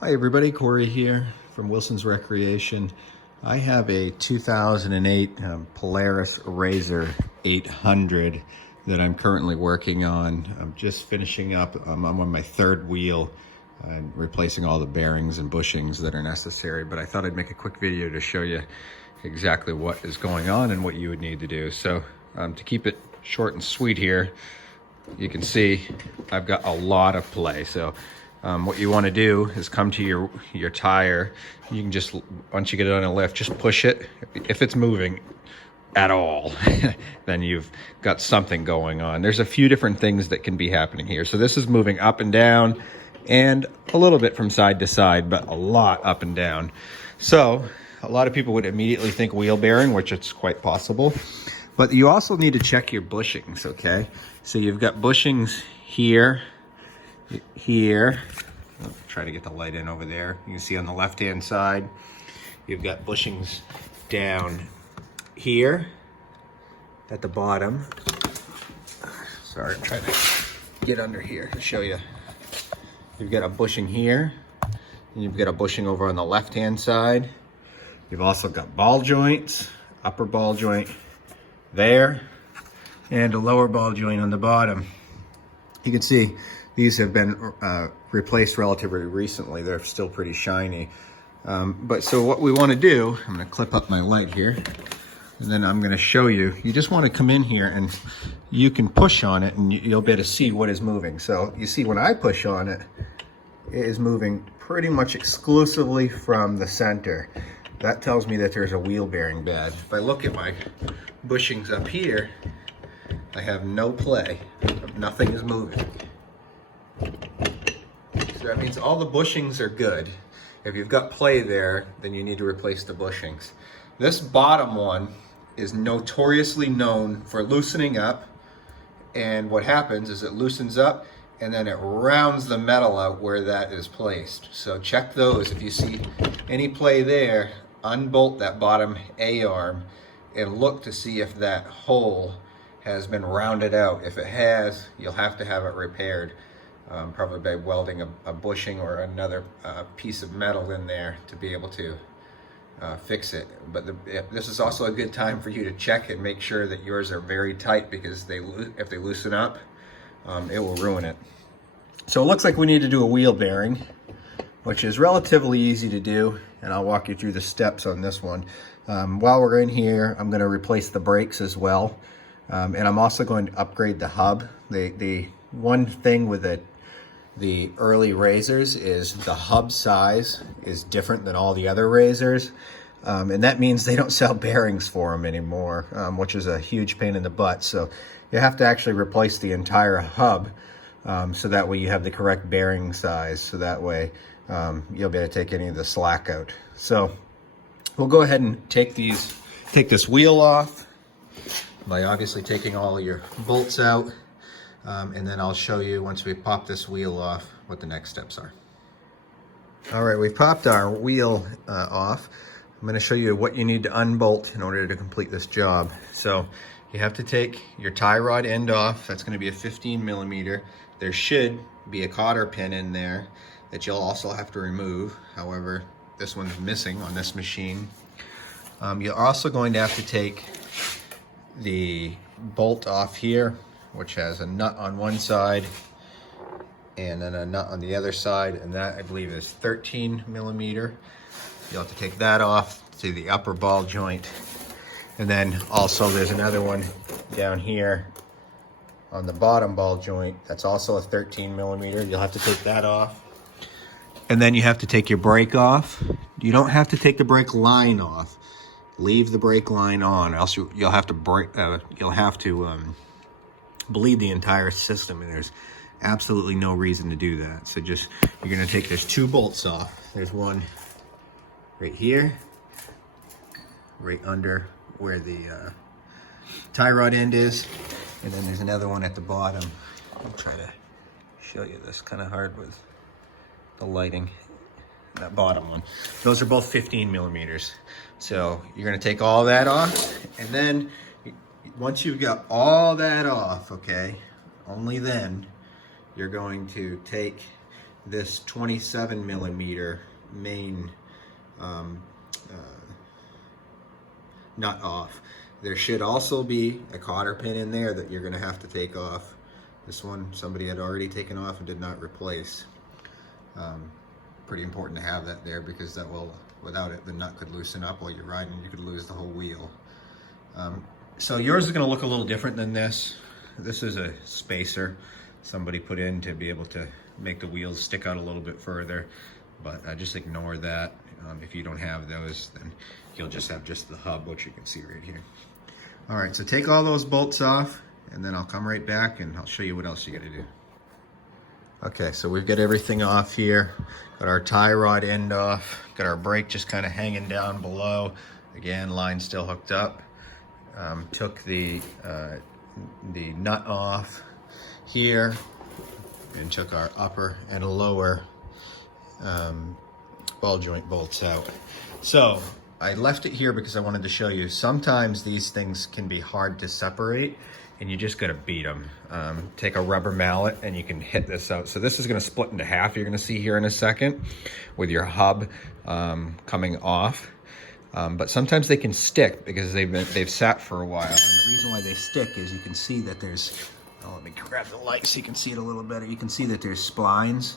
Hi everybody, Corey here from Wilson's Recreation. I have a 2008 Polaris RZR 800 that I'm currently working on. I'm just finishing up. I'm on my third wheel and replacing all the bearings and bushings that are necessary, but I thought I'd make a quick video to show you exactly what is going on and what you would need to do. So to keep it short and sweet here, you can see I've got a lot of play. So what you want to do is come to your tire. You can just, once you get it on a lift, just push it. If it's moving at all, then you've got something going on. There's a few different things that can be happening here. So this is moving up and down and a little bit from side to side, but a lot up and down. So a lot of people would immediately think wheel bearing, which it's quite possible. But you also need to check your bushings, okay? So you've got bushings here, here. I'll try to get the light in over there. You can see on the left-hand side, you've got bushings down here at the bottom. Sorry, I'm trying to get under here to show you. You've got a bushing here, and you've got a bushing over on the left-hand side. You've also got ball joints, upper ball joint there, and a lower ball joint on the bottom. You can see these have been replaced relatively recently. They're still pretty shiny. But so what we want to do, I'm going to clip up my light here, and then I'm going to show you. You just want to come in here and you can push on it and you'll be able to see what is moving. So you see when I push on it, it is moving pretty much exclusively from the center. That tells me that there's a wheel bearing bad. If I look at my bushings up here, I have no play. Nothing is moving. So that means all the bushings are good. If you've got play there, then you need to replace the bushings. This bottom one is notoriously known for loosening up, and what happens is it loosens up and then it rounds the metal out where that is placed. So check those. If you see any play there, unbolt that bottom A-arm and look to see if that hole has been rounded out. If it has, you'll have to have it repaired. Probably by welding a bushing or another piece of metal in there to be able to fix it. But this is also a good time for you to check and make sure that yours are very tight, because if they loosen up, it will ruin it. So it looks like we need to do a wheel bearing, which is relatively easy to do, and I'll walk you through the steps on this one. While we're in here, I'm going to replace the brakes as well, and I'm also going to upgrade the hub. The one thing with the early RZRs is the hub size is different than all the other RZRs, and that means they don't sell bearings for them anymore, which is a huge pain in the butt. So you have to actually replace the entire hub, so that way you have the correct bearing size, so that way you'll be able to take any of the slack out. So we'll go ahead and take this wheel off by obviously taking all your bolts out. And then I'll show you, once we pop this wheel off, what the next steps are. All right, we've popped our wheel off. I'm going to show you what you need to unbolt in order to complete this job. So you have to take your tie rod end off. That's going to be a 15 millimeter. There should be a cotter pin in there that you'll also have to remove. However, this one's missing on this machine. You're also going to have to take the bolt off here, which has a nut on one side and then a nut on the other side, and that I believe is 13 millimeter. You'll have to take that off to the upper ball joint. And then also there's another one down here on the bottom ball joint that's also a 13 millimeter. You'll have to take that off. And then you have to take your brake off. You don't have to take the brake line off. Leave the brake line on, or else you'll have to bleed the entire system, and there's absolutely no reason to do that. So you're going to take these two bolts off. There's one right here, right under where the tie rod end is, and then there's another one at the bottom. I'll try to show you this, kind of hard with the lighting. That bottom one. Those are both 15 millimeters. So you're going to take all that off, and then once you've got all that off, okay, only then you're going to take this 27 millimeter main nut off. There should also be a cotter pin in there that you're going to have to take off. This one somebody had already taken off and did not replace. Pretty important to have that there, because that will, without it, the nut could loosen up while you're riding and you could lose the whole wheel. So yours is going to look a little different than this. This is a spacer somebody put in to be able to make the wheels stick out a little bit further, but just ignore that. If you don't have those, then you'll just have just the hub, which you can see right here. All right, so take all those bolts off, and then I'll come right back and I'll show you what else you got to do. Okay, so we've got everything off here. Got our tie rod end off. Got our brake just kind of hanging down below. Again, line still hooked up. Took the nut off here and took our upper and lower ball joint bolts out. So I left it here because I wanted to show you, sometimes these things can be hard to separate and you just gotta beat them. Take a rubber mallet and you can hit this out. So this is gonna split into half, you're gonna see here in a second, with your hub coming off. But sometimes they can stick because they've sat for a while. And the reason why they stick is you can see that there's, let me grab the light so you can see it a little better. You can see that there's splines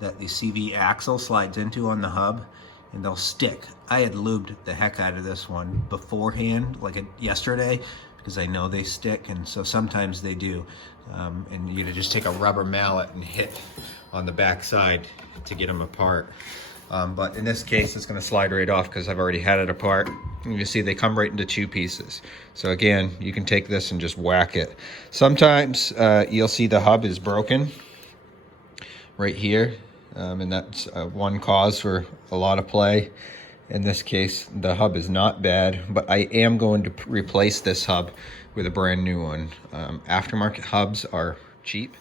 that the CV axle slides into on the hub, and they'll stick. I had lubed the heck out of this one beforehand, like yesterday, because I know they stick, and so sometimes they do. And you just take a rubber mallet and hit on the back side to get them apart. But in this case, it's going to slide right off because I've already had it apart. And you see they come right into two pieces. So again, you can take this and just whack it. Sometimes you'll see the hub is broken right here. And that's one cause for a lot of play. In this case, the hub is not bad, but I am going to replace this hub with a brand new one. Aftermarket hubs are cheap.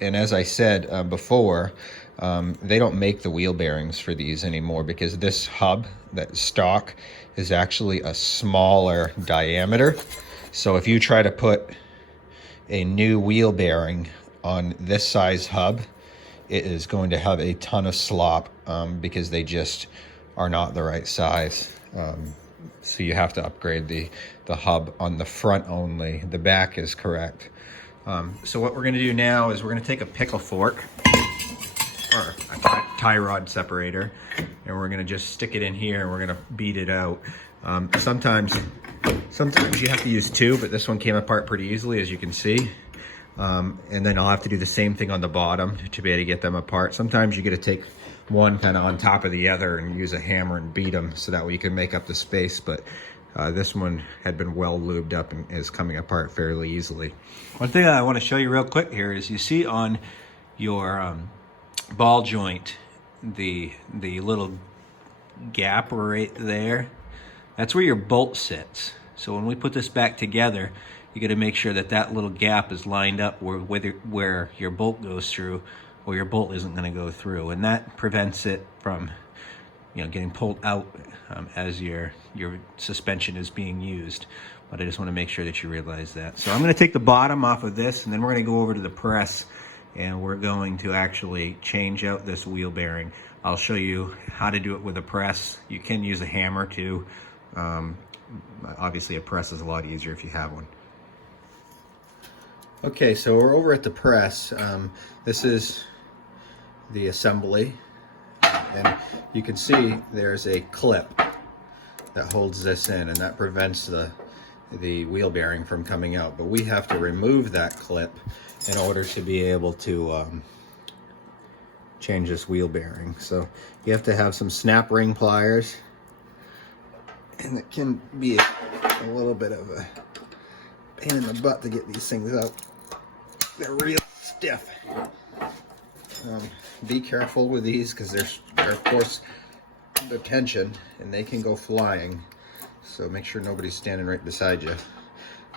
And as I said before, they don't make the wheel bearings for these anymore because this hub, that stock, is actually a smaller diameter. So if you try to put a new wheel bearing on this size hub, it is going to have a ton of slop because they just are not the right size. So you have to upgrade the hub on the front only. The back is correct. So what we're going to do now is we're going to take a pickle fork or a tie rod separator, and we're going to just stick it in here and we're going to beat it out. Sometimes you have to use two, but this one came apart pretty easily, as you can see. And then I'll have to do the same thing on the bottom to be able to get them apart. Sometimes you got to take one kind of on top of the other and use a hammer and beat them so that way you can make up the space. But this one had been well lubed up and is coming apart fairly easily. One thing I want to show you real quick here is you see on your ball joint the little gap right there. That's where your bolt sits. So when we put this back together, you got to make sure that that little gap is lined up where your bolt goes through, or your bolt isn't going to go through, and that prevents it from, getting pulled out as your suspension is being used. But I just want to make sure that you realize that. So I'm going to take the bottom off of this, and then we're going to go over to the press, and we're going to actually change out this wheel bearing. I'll show you how to do it with a press. You can use a hammer too. Obviously a press is a lot easier if you have one. Okay, so we're over at the press. This is the assembly, and you can see there's a clip that holds this in, and that prevents the wheel bearing from coming out. But we have to remove that clip in order to be able to change this wheel bearing. So you have to have some snap ring pliers, and it can be a little bit of a pain in the butt to get these things out. They're real stiff. Be careful with these because they're of course the tension and they can go flying. So make sure nobody's standing right beside you.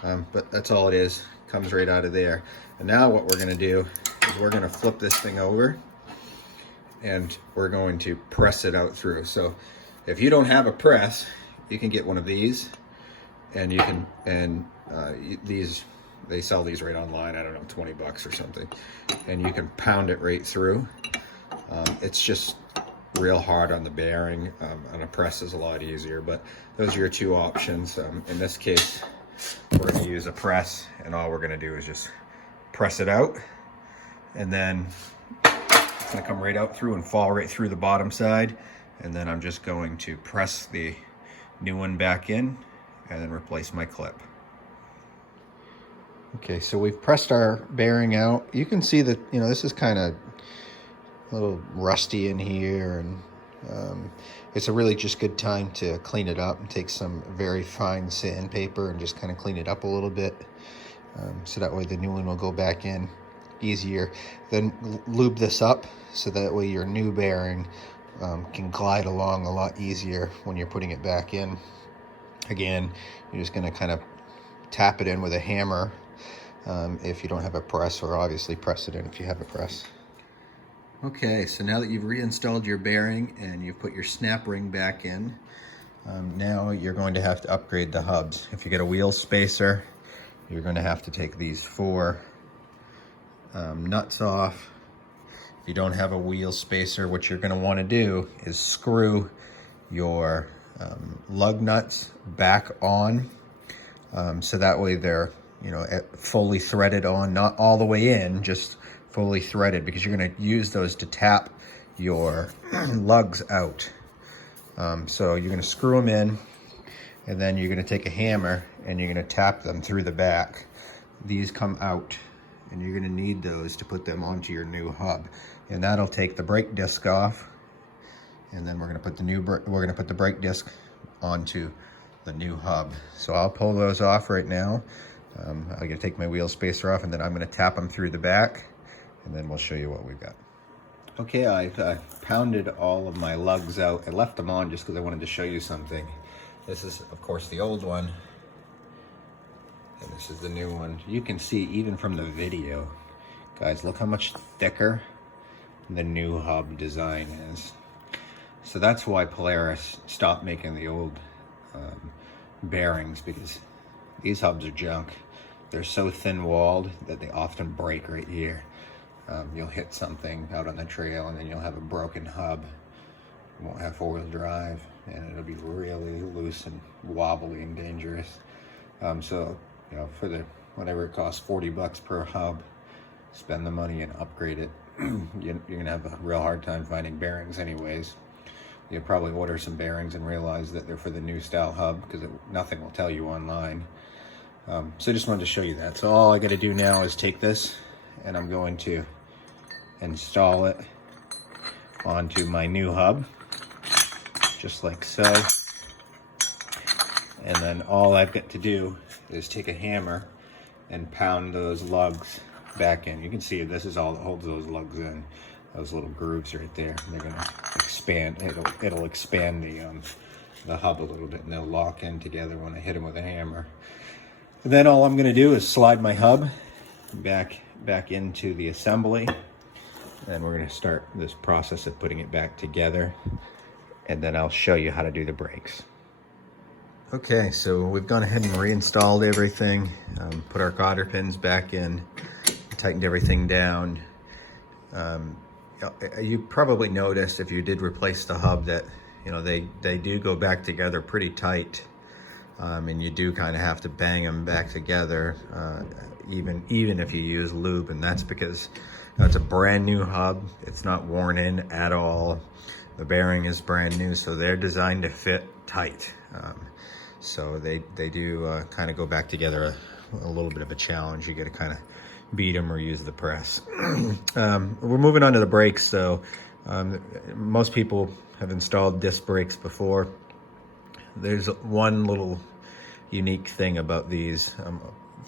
But that's all it is. Comes right out of there. And now what we're going to do is we're going to flip this thing over and we're going to press it out through. So if you don't have a press, you can get one of these, and you can, these They sell these right online, I don't know, 20 bucks or something. And you can pound it right through. It's just real hard on the bearing. On a press is a lot easier, but those are your two options. In this case, we're gonna use a press, and all we're gonna do is just press it out, and then it's gonna come right out through and fall right through the bottom side. And then I'm just going to press the new one back in and then replace my clip. Okay, so we've pressed our bearing out. You can see that, you know, this is kind of a little rusty in here, and it's a really just good time to clean it up and take some very fine sandpaper and just kind of clean it up a little bit, so that way the new one will go back in easier. Then lube this up so that way your new bearing can glide along a lot easier when you're putting it back in. Again, you're just going to kind of tap it in with a hammer if you don't have a press, or obviously press it in if you have a press. Okay, so now that you've reinstalled your bearing and you've put your snap ring back in, now you're going to have to upgrade the hubs. If you get a wheel spacer, you're going to have to take these 4 nuts off. If you don't have a wheel spacer, what you're going to want to do is screw your lug nuts back on, so that way they're, you know, fully threaded on, not all the way in, just fully threaded, because you're going to use those to tap your lugs out. So you're going to screw them in, and then you're going to take a hammer and you're going to tap them through the back. These come out, and you're going to need those to put them onto your new hub, and that'll take the brake disc off. And then we're going to put the brake disc onto the new hub. So I'll pull those off right now. I'm going to take my wheel spacer off, and then I'm going to tap them through the back, and then we'll show you what we've got. Okay, I've pounded all of my lugs out. I left them on just because I wanted to show you something. This is, of course, the old one, and this is the new one. You can see even from the video, guys, look how much thicker the new hub design is. So that's why Polaris stopped making the old bearings, because these hubs are junk. They're so thin-walled that they often break right here. You'll hit something out on the trail, and then you'll have a broken hub. You won't have 4-wheel drive, and it'll be really loose and wobbly and dangerous. So, you know, for the whatever it costs, 40 bucks per hub, spend the money and upgrade it. You're gonna have a real hard time finding bearings anyways. You'll probably order some bearings and realize that they're for the new style hub, because nothing will tell you online. So I just wanted to show you that. So all I got to do now is take this, and I'm going to install it onto my new hub, just like so. And then all I've got to do is take a hammer and pound those lugs back in. You can see this is all that holds those lugs in. Those little grooves right there. They're gonna expand. It'll expand the hub a little bit, and they'll lock in together when I hit them with a hammer. And then all I'm gonna do is slide my hub back into the assembly, and we're gonna start this process of putting it back together, and then I'll show you how to do the brakes. Okay, so we've gone ahead and reinstalled everything, put our cotter pins back in, tightened everything down. You probably noticed, if you did replace the hub, that, you know, they do go back together pretty tight, and you do kind of have to bang them back together, even if you use lube. And that's because, you know, it's a brand new hub. It's not worn in at all. The bearing is brand new, so they're designed to fit tight. So they do kind of go back together a little bit of a challenge. You got to kind of beat them or use the press. We're moving on to the brakes. So most people have installed disc brakes before. There's one little unique thing about these.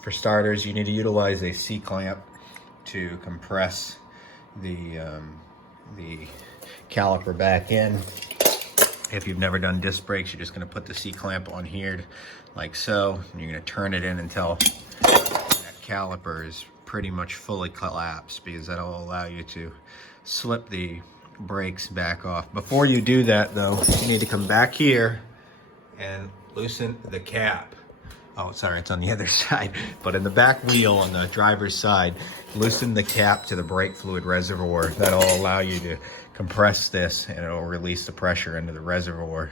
For starters, you need to utilize a C-clamp to compress the caliper back in. If you've never done disc brakes, you're just going to put the C-clamp on here like so, and you're going to turn it in until that caliper is pretty much fully collapsed, because that'll allow you to slip the brakes back off. Before you do that though, you need to come back here and loosen the cap Oh, sorry, it's on the other side. But in the back wheel on the driver's side, loosen the cap to the brake fluid reservoir. That'll allow you to compress this and it'll release the pressure into the reservoir.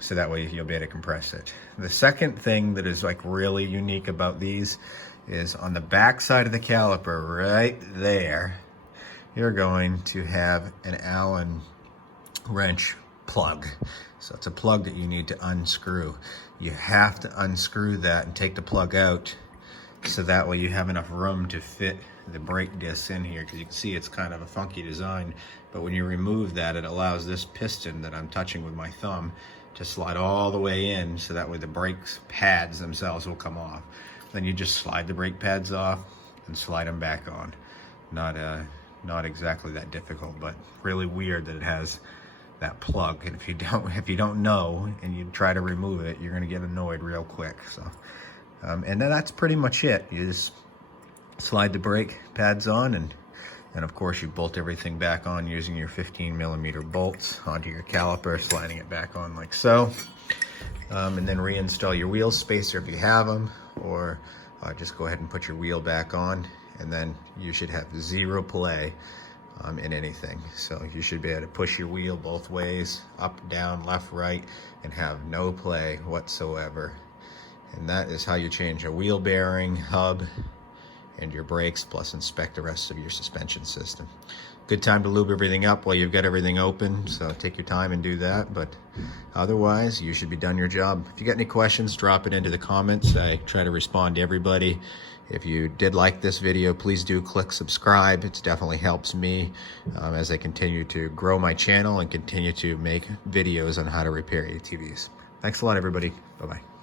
So that way you'll be able to compress it. The second thing that is like really unique about these is on the back side of the caliper right there, you're going to have an Allen wrench plug. So it's a plug that you need to unscrew. You have to unscrew that and take the plug out so that way you have enough room to fit the brake discs in here, because you can see it's kind of a funky design, but when you remove that, it allows this piston that I'm touching with my thumb to slide all the way in, so that way the brake pads themselves will come off. Then you just slide the brake pads off and slide them back on. Not exactly that difficult, but really weird that it has that plug. And if you don't know and you try to remove it, you're gonna get annoyed real quick. So, and then that's pretty much it. You just slide the brake pads on, and of course you bolt everything back on using your 15mm bolts onto your caliper, sliding it back on like so. And then reinstall your wheel spacer if you have them, or just go ahead and put your wheel back on, and then you should have zero play in anything. So you should be able to push your wheel both ways, up, down, left, right, and have no play whatsoever. And that is how you change a wheel bearing, hub, and your brakes, plus inspect the rest of your suspension system. Good time to lube everything up while you've got everything open, so take your time and do that, but otherwise you should be done your job. If you got any questions, drop it into the comments. I try to respond to everybody. If you did like this video, please do click subscribe. It definitely helps me as I continue to grow my channel and continue to make videos on how to repair ATVs. Thanks a lot, everybody. Bye-bye.